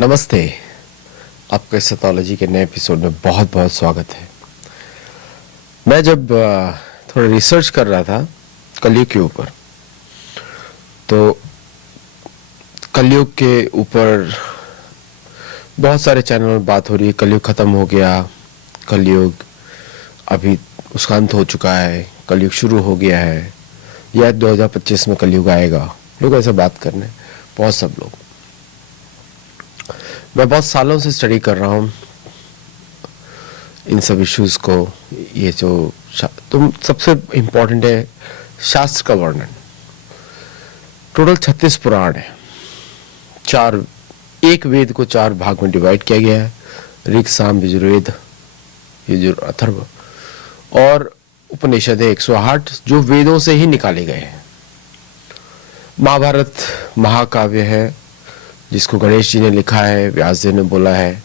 नमस्ते। आपका इस सेथोलॉजी के नए एपिसोड में बहुत बहुत स्वागत है। मैं जब थोड़ा रिसर्च कर रहा था कलयुग के ऊपर, तो कलयुग के ऊपर बहुत सारे चैनल में बात हो रही है। कलयुग खत्म हो गया, कलयुग अभी उसका अंत हो चुका है, कलयुग शुरू हो गया है, या 2025 में कलयुग आएगा। लोग ऐसा बात करने, बहुत सब लोग। मैं बहुत सालों से स्टडी कर रहा हूँ इन सब इश्यूज को। ये जो तुम सबसे इम्पोर्टेंट है शास्त्र का वर्णन। टोटल 36 पुराण है। एक वेद को 4 भाग में डिवाइड किया गया है, ऋग साम यजुर्वेद अथर्व, और उपनिषद है 108 जो वेदों से ही निकाले गए हैं। महाभारत महाकाव्य है जिसको गणेश जी ने लिखा है, व्यास जी ने बोला है।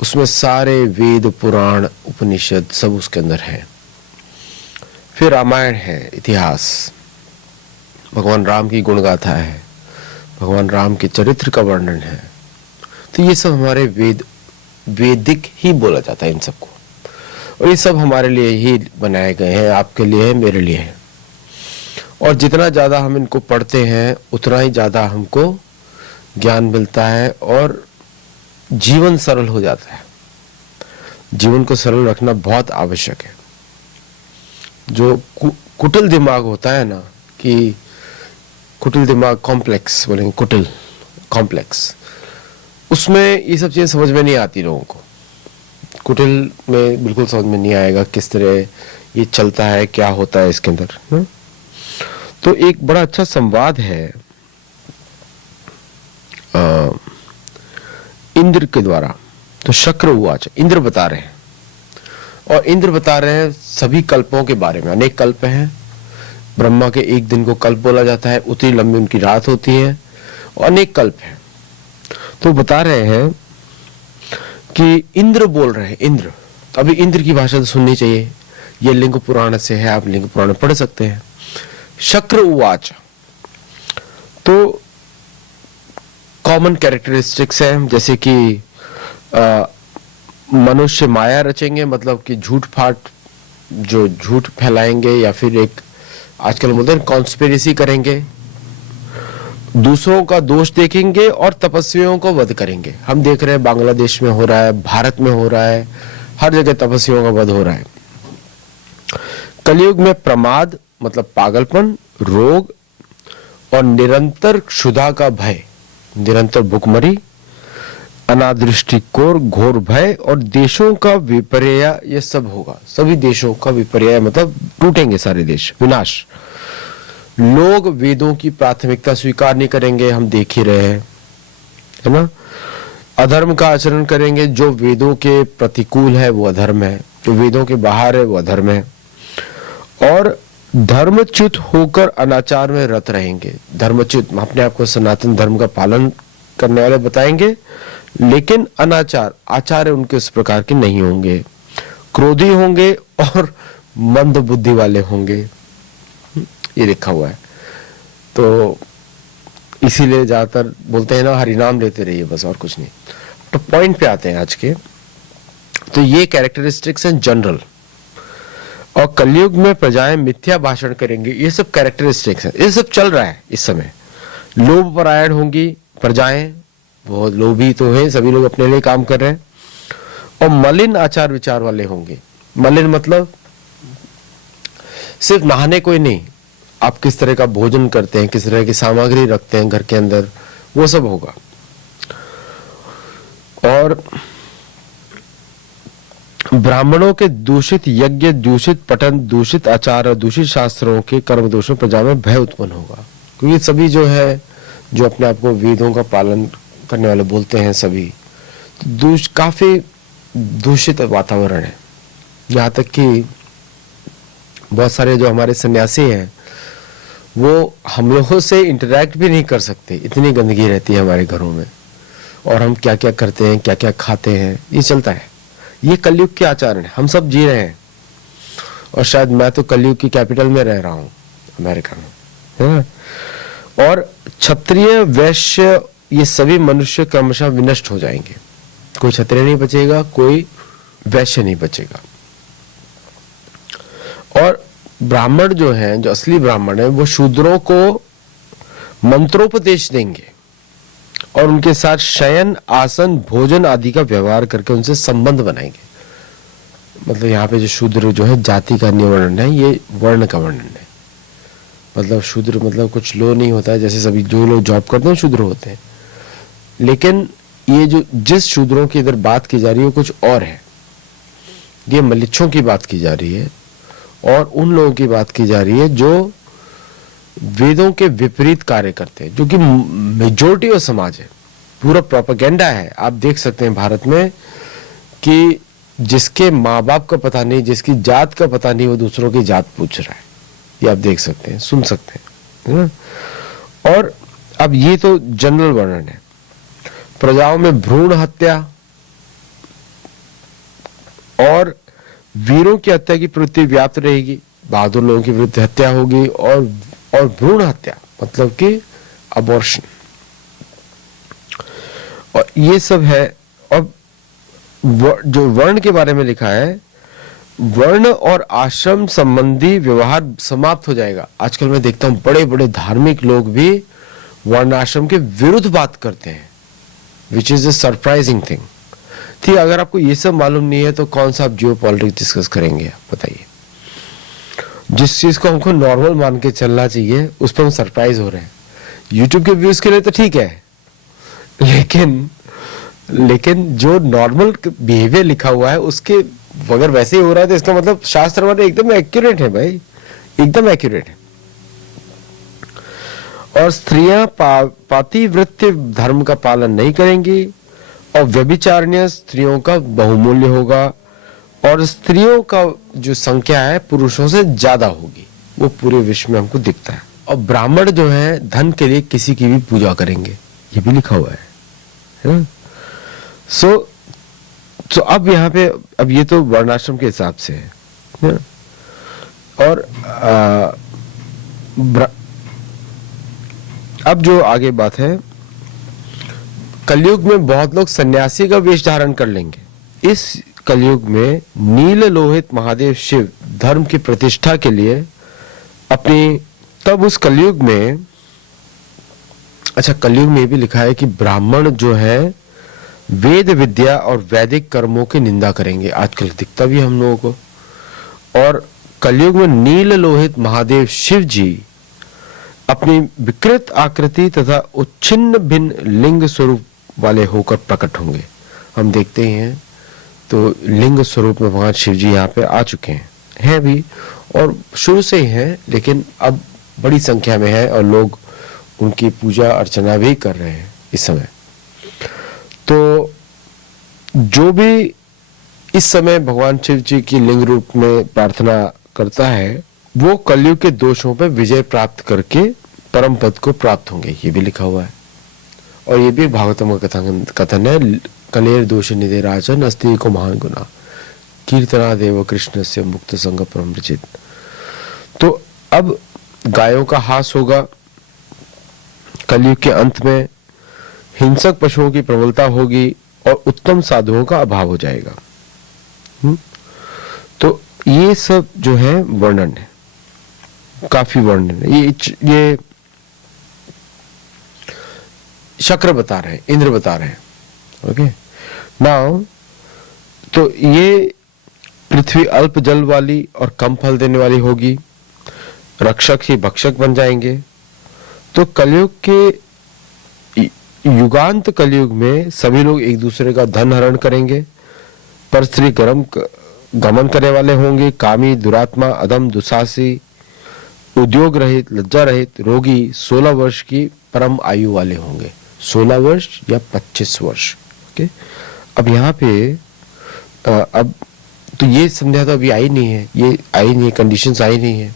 उसमें सारे वेद पुराण उपनिषद सब उसके अंदर है। फिर रामायण है, इतिहास, भगवान राम की गुणगाथा है, भगवान राम के चरित्र का वर्णन है। तो ये सब हमारे वैदिक ही बोला जाता है इन सबको, और ये सब हमारे लिए ही बनाए गए हैं, आपके लिए है, मेरे लिए है। और जितना ज्यादा हम इनको पढ़ते हैं उतना ही ज्यादा हमको ज्ञान मिलता है और जीवन सरल हो जाता है। जीवन को सरल रखना बहुत आवश्यक है। जो कुटिल दिमाग होता है ना, कि कुटिल दिमाग, कॉम्प्लेक्स बोलेंगे, कुटिल कॉम्प्लेक्स, उसमें ये सब चीजें समझ में नहीं आती लोगों को। कुटिल में बिल्कुल समझ में नहीं आएगा किस तरह ये चलता है, क्या होता है इसके अंदर। तो एक बड़ा अच्छा संवाद है इंद्र के द्वारा। तो शक्र उवाच, इंद्र बता रहे हैं, और इंद्र बता रहे हैं सभी कल्पों के बारे में। अनेक कल्प हैं। ब्रह्मा के एक दिन को कल्प बोला जाता है, उतनी लंबी उनकी रात होती है, और अनेक कल्प हैं। तो बता रहे हैं कि इंद्र बोल रहे हैं। इंद्र, तो अभी इंद्र की भाषा तो सुननी चाहिए। ये लिंग पुराण से है, आप लिंग पुराण पढ़ सकते हैं। शक्र उवाच, तो कॉमन कैरेक्टरिस्टिक्स हैं, जैसे कि मनुष्य माया रचेंगे, मतलब कि झूठ फाट, जो झूठ फैलाएंगे, या फिर एक आजकल बोलते हैं कॉन्स्पिरेसी करेंगे, दूसरों का दोष देखेंगे और तपस्वियों को वध करेंगे। हम देख रहे हैं बांग्लादेश में हो रहा है, भारत में हो रहा है, हर जगह तपस्वियों का वध हो रहा है। कलयुग में प्रमाद मतलब पागलपन, रोग और निरंतर क्षुधा का भय, निरंतर भुखमरी, अनादृष्टि, कोर, घोर भय और देशों का विपर्य, ये सब होगा। सभी देशों का विपर्य मतलब टूटेंगे सारे देश, विनाश। लोग वेदों की प्राथमिकता स्वीकार नहीं करेंगे, हम देख ही रहे हैं, है ना। अधर्म का आचरण करेंगे, जो वेदों के प्रतिकूल है वो अधर्म है, जो वेदों के बाहर है वो अधर्म है। और धर्मच्युत होकर अनाचार में रत रहेंगे। धर्मच्युत अपने आप को सनातन धर्म का पालन करने वाले बताएंगे, लेकिन अनाचार आचार्य उनके उस प्रकार के नहीं होंगे। क्रोधी होंगे और मंद बुद्धि वाले होंगे, ये लिखा हुआ है। तो इसीलिए ज्यादातर बोलते हैं ना, हरिनाम लेते रहिए बस, और कुछ नहीं। तो पॉइंट पे आते हैं आज के। तो ये कैरेक्टरिस्टिक्स हैं जनरल। और कलयुग में प्रजाएं मिथ्या भाषण करेंगे, ये सब कैरेक्टरिस्टिक्स है। ये सब चल रहा है इस समय। लोभ परायण होंगी प्रजाएं, बहुत लोभी तो है, सभी लोग अपने लिए काम कर रहे हैं। और मलिन आचार विचार वाले होंगे। मलिन मतलब सिर्फ नहाने कोई नहीं, आप किस तरह का भोजन करते हैं, किस तरह की सामग्री रखते हैं घर के अंदर, वो सब होगा। और ब्राह्मणों के दूषित यज्ञ, दूषित पठन, दूषित आचार और दूषित शास्त्रों के कर्म दोषों प्रजा में भय उत्पन्न होगा। क्योंकि सभी जो है, जो अपने आप को वेदों का पालन करने वाले बोलते हैं, सभी काफी दूषित वातावरण है। यहाँ तक कि बहुत सारे जो हमारे सन्यासी हैं वो हम लोगों से इंटरेक्ट भी नहीं कर सकते, इतनी गंदगी रहती है हमारे घरों में। और हम क्या क्या करते हैं, क्या क्या खाते हैं, ये चलता है। ये कलयुग के आचरण है, हम सब जी रहे हैं। और शायद मैं तो कलयुग की कैपिटल में रह रहा हूँ, अमेरिका में, है ना। और क्षत्रिय, वैश्य ये सभी मनुष्य क्रमशः विनष्ट हो जाएंगे। कोई क्षत्रिय नहीं बचेगा, कोई वैश्य नहीं बचेगा। और ब्राह्मण जो हैं, जो असली ब्राह्मण है, वो शूद्रों को मंत्रोपदेश देंगे और उनके साथ शयन, आसन, भोजन आदि का व्यवहार करके उनसे संबंध बनाएंगे। मतलब यहाँ पे जो शूद्र जो है जाति का वर्णन है, ये वर्ण का वर्णन है। मतलब शूद्र मतलब कुछ लो नहीं होता है, जैसे सभी जो लोग जॉब करते हैं शूद्र होते हैं, लेकिन ये जो जिस शूद्रों की इधर बात की जा रही है वो कुछ और है। ये मलिच्छों की बात की जा रही है और उन लोगों की बात की जा रही है जो वेदों के विपरीत कार्य करते हैं, जो कि मेजोरिटी ऑफ समाज है। पूरा प्रोपेगेंडा है। आप देख सकते हैं भारत में कि जिसके माँ बाप का पता नहीं, जिसकी जात का पता नहीं, वो दूसरों की जात पूछ रहा है। ये आप देख सकते हैं, सुन सकते हैं, है ना। और अब ये तो जनरल वर्णन है। प्रजाओं में भ्रूण हत्या और वीरों की हत्या की प्रवृत्ति व्याप्त रहेगी। बहादुर लोगों की विरुद्ध हत्या होगी और भ्रूण हत्या मतलब कि अबॉर्शन, और ये सब है। अब जो वर्ण के बारे में लिखा है, वर्ण और आश्रम संबंधी व्यवहार समाप्त हो जाएगा। आजकल मैं देखता हूं बड़े बड़े धार्मिक लोग भी वर्ण आश्रम के विरुद्ध बात करते हैं, which is a surprising thing. ठीक, अगर आपको ये सब मालूम नहीं है तो कौन सा आप जियो पॉलिटिक्स डिस्कस करेंगे, आप बताइए। जिस चीज को हमको नॉर्मल मान के चलना चाहिए उस पर हम सरप्राइज हो रहे हैं। यूट्यूब के व्यूज के लिए तो ठीक है, लेकिन जो नॉर्मल बिहेवियर लिखा हुआ है उसके अगर वैसे ही हो रहा है तो इसका मतलब शास्त्र वाले एकदम एक्यूरेट है भाई, एकदम एक्यूरेट है। और स्त्रियां पातिव्रत्य धर्म का पालन नहीं करेंगी और व्यभिचारिणी स्त्रियों का बहुमूल्य होगा और स्त्रियों का जो संख्या है पुरुषों से ज्यादा होगी। वो पूरे विश्व में हमको दिखता है। और ब्राह्मण जो है धन के लिए किसी की भी पूजा करेंगे, ये भी लिखा हुआ है। सो अब यहाँ पे अब ये तो वर्णाश्रम के हिसाब से है। और अब जो आगे बात है, कलयुग में बहुत लोग सन्यासी का वेश धारण कर लेंगे। इस कलयुग में नील लोहित महादेव शिव धर्म की प्रतिष्ठा के लिए अपनी, तब उस कलयुग में, अच्छा कलयुग में भी लिखा है कि ब्राह्मण जो है वेद विद्या और वैदिक कर्मों की निंदा करेंगे। आजकल दिखता भी हम लोगों को। और कलयुग में नील लोहित महादेव शिव जी अपनी विकृत आकृति तथा उच्छिन्न भिन्न लिंग स्वरूप वाले होकर प्रकट होंगे। हम देखते ही हैं तो लिंग स्वरूप में भगवान शिव जी यहाँ पे आ चुके हैं भी, और शुरू से ही हैं, लेकिन अब बड़ी संख्या में है और लोग उनकी पूजा अर्चना भी कर रहे हैं इस समय। तो जो भी इस समय भगवान शिव जी की लिंग रूप में प्रार्थना करता है वो कलयुग के दोषों पर विजय प्राप्त करके परम पद को प्राप्त होंगे, ये भी लिखा हुआ है। और ये भी भागवतम का कथन है, कलेर दोष निधे राजन अस्ति को महान गुना कीर्तना देव कृष्ण से मुक्त संग परम रचित। तो अब गायों का हास होगा कलयुग के अंत में, हिंसक पशुओं की प्रबलता होगी और उत्तम साधुओं का अभाव हो जाएगा। तो ये सब जो है वर्णन है, काफी वर्णन है। ये शक्र बता रहे हैं, इंद्र बता रहे हैं। ओके नाउ, तो ये पृथ्वी अल्प जल वाली और कम फल देने वाली होगी, रक्षक ही भक्षक बन जाएंगे। तो कलयुग के युगांत कलयुग में सभी लोग एक दूसरे का धन हरण करेंगे, पर स्त्री गमन करने वाले होंगे, कामी, दुरात्मा, अधम, दुसासी, उद्योग रहित, लज्जा रहित, रोगी, 16 वर्ष की परम आयु वाले होंगे, 16 वर्ष या 25 वर्ष। ओके, अब यहाँ पे अब तो ये संध्या तो अभी आई नहीं है, ये आई नहीं है, कंडीशंस आई नहीं है।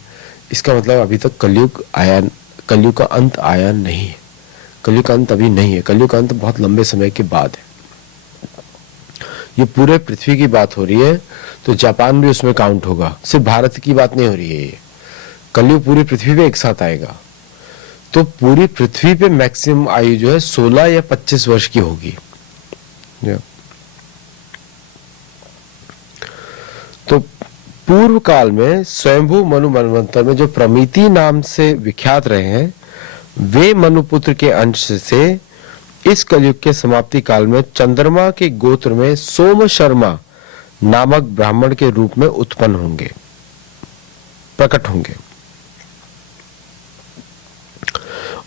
इसका मतलब अभी तक कलयुग का अंत आया नहीं है। कलयुग का अंत अभी नहीं है, कलयुग का अंत बहुत लंबे समय के बाद है। ये पूरे पृथ्वी की बात हो रही है, तो जापान भी उसमें काउंट होगा, सिर्फ भारत की बात नहीं हो रही है। ये कलयुग पूरी पृथ्वी पे एक साथ आएगा। तो पूरी पृथ्वी पे मैक्सिमम आयु जो है 16 या 25 वर्ष की होगी। तो पूर्व काल में स्वयंभू मनु मनवंतर में जो प्रमिति नाम से विख्यात रहे हैं, वे मनुपुत्र के अंश से इस कलयुग के समाप्ति काल में चंद्रमा के गोत्र में सोम शर्मा नामक ब्राह्मण के रूप में उत्पन्न होंगे, प्रकट होंगे।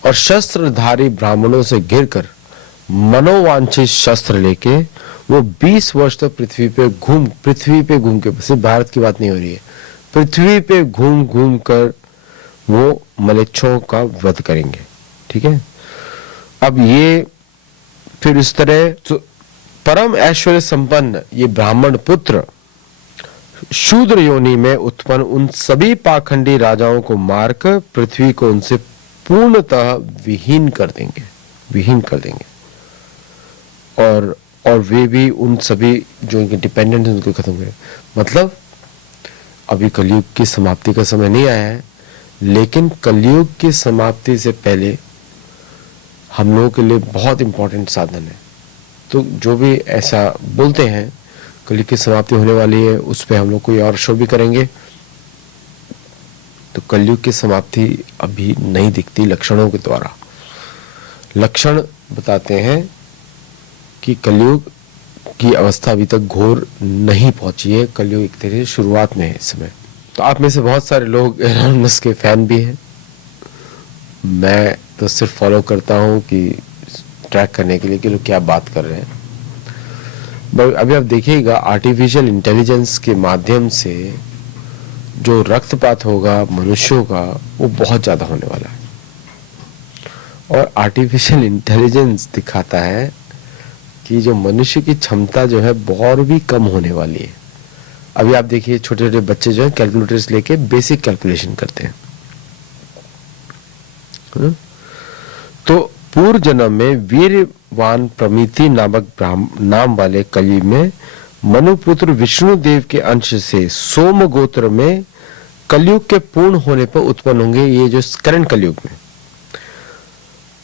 और शस्त्रधारी ब्राह्मणों से घिरकर मनोवांछित शस्त्र लेके वो 20 वर्ष तक पृथ्वी पे घूम के, सिर्फ भारत की बात नहीं हो रही है, पृथ्वी पे घूम घूम कर वो मलेच्छों का वध करेंगे। ठीक है। अब ये फिर इस तरह तो परम ऐश्वर्य संपन्न ये ब्राह्मण पुत्र शूद्र योनि में उत्पन्न उन सभी पाखंडी राजाओं को मारकर पृथ्वी को उनसे पूर्णतः विहीन कर देंगे। और वे भी उन सभी जो इनके डिपेंडेंट उनको खत्म करें। मतलब अभी कलयुग की समाप्ति का समय नहीं आया है, लेकिन कलयुग की समाप्ति से पहले हम लोगों के लिए बहुत इंपॉर्टेंट साधन है। तो जो भी ऐसा बोलते हैं कलयुग की समाप्ति होने वाली है, उस पर हम लोग कोई और शो भी करेंगे। तो कलयुग की समाप्ति अभी नहीं दिखती लक्षणों के द्वारा। लक्षण बताते हैं कि कलयुग की अवस्था अभी तक घोर नहीं पहुंची है, कलयुग एक तरह से शुरुआत में है इस समय। तो आप में से बहुत सारे लोग एलन मस्क के फैन भी हैं। मैं तो सिर्फ फॉलो करता हूं कि ट्रैक करने के लिए कि लोग क्या बात कर रहे हैं। अभी आप देखिएगा आर्टिफिशियल इंटेलिजेंस के माध्यम से जो रक्तपात होगा मनुष्यों का वो बहुत ज्यादा होने वाला है। और आर्टिफिशियल इंटेलिजेंस दिखाता है कि जो मनुष्य की क्षमता जो है बहुत भी कम होने वाली है। अभी आप देखिए छोटे छोटे बच्चे जो है कैलकुलेटर्स लेके बेसिक कैलकुलेशन करते हैं। तो पूर्व जन्म में वीरवान प्रमिति नामक नाम वाले कलयुग में मनुपुत्र विष्णु देव के अंश से सोम गोत्र में कलयुग के पूर्ण होने पर उत्पन्न होंगे। ये जो करंट कलयुग में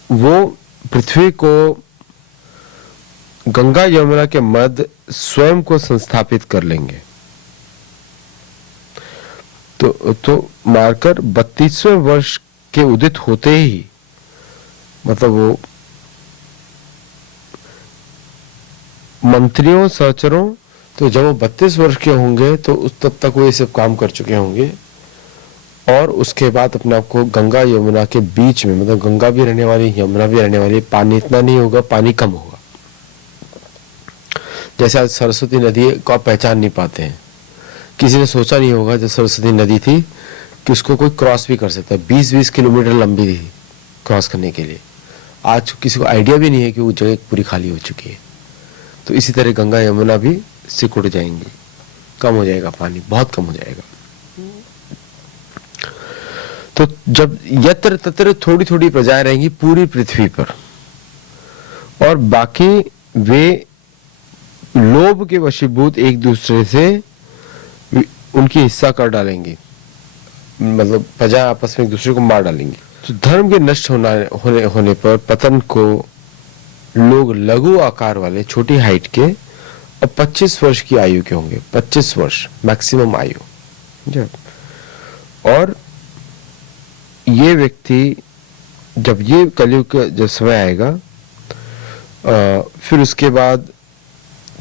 वो पृथ्वी को गंगा यमुना के मध्य स्वयं को संस्थापित कर लेंगे। तो मारकर 32वें वर्ष के उदित होते ही, मतलब वो मंत्रियों सहचरों, तो जब वो 32 वर्ष के होंगे तो उस तब तक वो ये सब काम कर चुके होंगे। और उसके बाद अपने आप को गंगा यमुना के बीच में, मतलब गंगा भी रहने वाली यमुना भी रहने वाली, पानी इतना नहीं होगा, पानी कम होगा। जैसे आज सरस्वती नदी को आप पहचान नहीं पाते हैं। किसी ने सोचा नहीं होगा जब सरस्वती नदी थी कि उसको कोई क्रॉस भी कर सकता है। 20-20 किलोमीटर लंबी थी क्रॉस करने के लिए। आज किसी को आइडिया भी नहीं है कि वो जगह पूरी खाली हो चुकी है। तो इसी तरह गंगा यमुना भी सिकुड़ जाएंगी, कम हो जाएगा पानी, बहुत कम हो जाएगा। तो जब यत्र तत्र थोड़ी थोड़ी प्रजाएं रहेंगी पूरी पृथ्वी पर, और बाकी वे लोभ के वशीभूत एक दूसरे से उनकी हिस्सा कर डालेंगी, मतलब प्रजा आपस में एक दूसरे को मार डालेंगी। तो धर्म के नष्ट होने पर पतन को लोग लघु आकार वाले, छोटी हाइट के और 25 वर्ष की आयु के होंगे। 25 वर्ष मैक्सिमम आयु। और ये व्यक्ति जब ये कलयुग का जब समय आएगा, फिर उसके बाद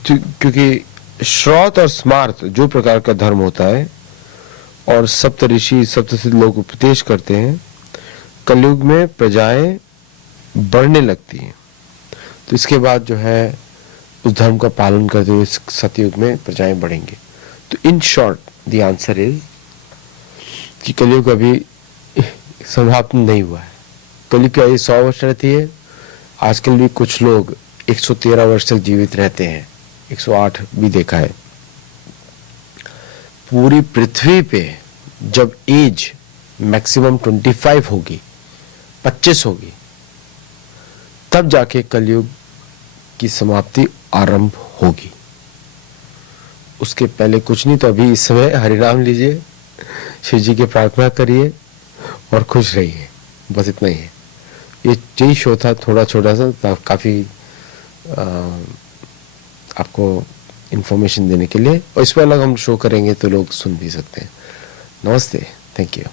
क्योंकि श्रौत और स्मार्त जो प्रकार का धर्म होता है और सप्त ऋषि सप्तसिद्ध लोग उपदेश करते हैं, कलयुग में प्रजाएं बढ़ने लगती हैं। तो इसके बाद जो है उस धर्म का पालन करते हुए सतयुग में प्रजाएं बढ़ेंगी। तो in short the answer is कि कलयुग अभी समाप्त नहीं हुआ है। कलयुग की आयु 100 वर्ष रहती है। आजकल भी कुछ लोग 113 वर्ष तक जीवित रहते हैं, 108 भी देखा है। पूरी पृथ्वी पे जब एज मैक्सिमम 25 होगी, 25 होगी, तब जाके कलयुग की समाप्ति आरंभ होगी। उसके पहले कुछ नहीं। तो अभी इस समय हरिनाम लीजिए, शिव जी की प्रार्थना करिए और खुश रहिए। बस इतना ही है। ये यही शो था, थोड़ा छोटा सा, काफ़ी आपको इंफॉर्मेशन देने के लिए, और इस पर अलग हम शो करेंगे तो लोग सुन भी सकते हैं। नमस्ते, थैंक यू।